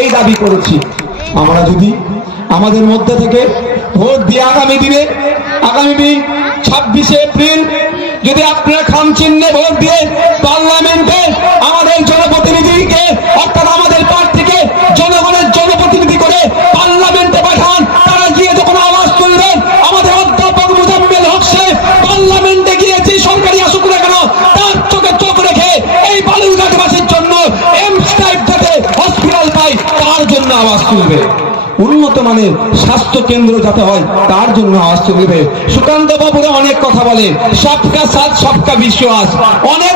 এই দাবি করেছি। আমরা যদি আমাদের মধ্যে থেকে ভোট দিয়ে আগামী দিনে, আগামী দিন ছাব্বিশে এপ্রিল, যদি আপনারা খাম চিহ্নে ভোট দিয়ে পার্লামেন্টে আমাদের জনপ্রতিনিধিকে অর্থাৎ আমাদের প্রার্থীকে জনগণের জনপ্রতিনিধি করে পার্লামেন্টে পাঠান তারা গিয়ে যখন আওয়াজ তুলবেন আমাদের অধ্যাপক মুজাম্মেল হক সাহেব পার্লামেন্টে গিয়েছি সরকারি আসুক না কেন তার চোখে চোখ রেখে এই বালুরঘাটবাসীর জন্য এমস টাইপ যাতে হসপিটাল পাই তার জন্য আওয়াজ তুলবে। উন্নত মানের স্বাস্থ্য কেন্দ্র যাতে হয়, তার জন্য আওয়াজ তুলবে। সুকান্ত বাবুরা অনেক কথা বলেন সবকা সাথ, সবকা বিশ্বাস অনেক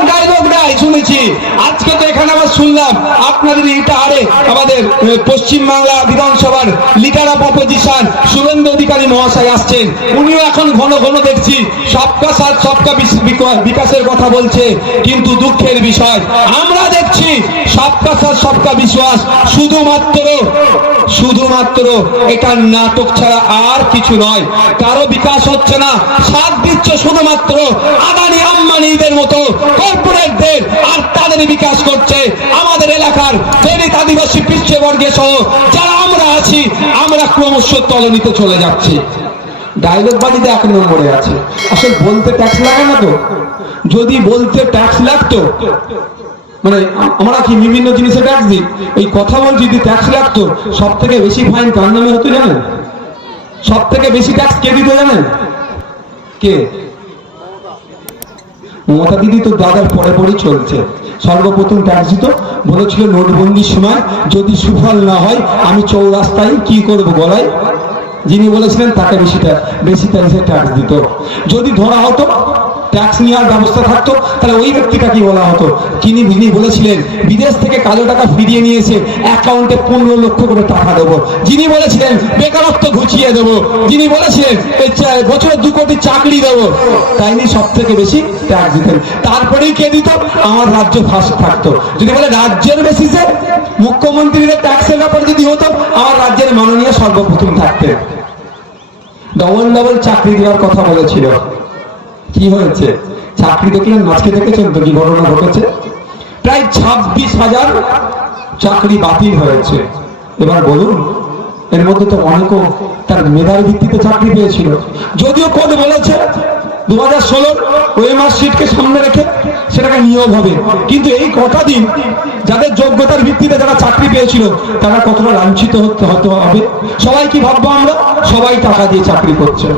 ডায়লগ শুনেছি। আজকে তো এখানে আবার শুনলাম আপনাদের ইটাহারে আমাদের পশ্চিম বাংলা বিধানসভার leader of opposition Suvendu Adhikari মহাশয় আসছেন। উনিও এখন ঘন ঘন দেখছি, সবকা সাথ, সবকা বিকাশের কথা বলছে, কিন্তু দুঃখের বিষয়, আমরা দেখছি সবকা সাথ, সবকা বিশ্বাস, শুধুমাত্র শুধুমাত্র এটা নাটক ছাড়া আর কিছু নয়। কারও বিকাশ হচ্ছে না, সাথ দিচ্ছে শুধুমাত্র, আদানি আর বিকাশ করছে। আমাদের এলাকার দলিত আদিবাসী পিছিয়ে সহ যারা আমরা আছি, আমরা ক্রমশ তলনিতে চলে যাচ্ছি। ডায়লগ বাড়িতে এক নম্বরে আছে। আসলে বলতে ট্যাক্স লাগে না তো? যদি বলতে ট্যাক্স লাগতো মানে আমরা কি বিভিন্ন জিনিসে ট্যাক্স দিই? এই কথা বল যদি ট্যাক্স লাগতো সব থেকে বেশি ফাইন কার নামে হতো জানেন? সব থেকে বেশি ট্যাক্স কে দিত জানেন? কে? মমতা দিদি তো দাদার পরে পরেই চলছে। সর্বপ্রথম ট্যাক্স দিত বলেছিল নোটবন্দির সময় যদি সুফল না হয়, আমি চৌরাস্তায় কি করব গলায়? যিনি বলেছিলেন, তাকে বেশি বেশি ট্যাক্সে ট্যাক্স দিত। যদি ধরা হতো ট্যাক্স নেওয়ার ব্যবস্থা থাকতো, তাহলে ওই ব্যক্তিটা কি বলা হতো? যিনি যিনি বলেছিলেন, বিদেশ থেকে কালো টাকা ফিরিয়ে নিয়ে এসে অ্যাকাউন্টে পনেরো লক্ষ করে টাকা দেবো। যিনি বলেছিলেন, বেকারত্ব ঘুচিয়ে দেবো। যিনি বলেছিলেন বছরে দু কোটি চাকরি দেবো। তাইনি সব থেকে বেশি ট্যাক্স দিতেন। তারপরেই কে দিত? আমার রাজ্য ফার্স্ট থাকতো। যদি বলে রাজ্যের বেসিসে মুখ্যমন্ত্রীদের ট্যাক্সের ব্যাপারে যদি হতো, আমার রাজ্যের মাননীয় সর্বপ্রথম থাকতেন। ডবল ডবল চাকরি দেওয়ার কথা বলেছিল। কি হয়েছে? চাকরি দেখলেন আজকে দেখেছেন তো কি ঘটনা ঘটেছে? প্রায় ছাব্বিশ হাজার চাকরি বাতিল হয়েছে। এবার বলুন, এর মধ্যে তো অনেকও তার মেধার ভিত্তিতে চাকরি পেয়েছিল। যদিও কোড বলেছে দু হাজার ষোলোর ওএমআর সিটকে সামনে রেখে সেটাকে নিয়োগ হবে। কিন্তু এই কটা দিন যাদের যোগ্যতার ভিত্তিতে যারা চাকরি পেয়েছিল, তারা কতটা লাঞ্ছিত হতে হতে হবে? সবাই কি ভাববো আমরা? সবাই টাকা দিয়ে চাকরি করছে।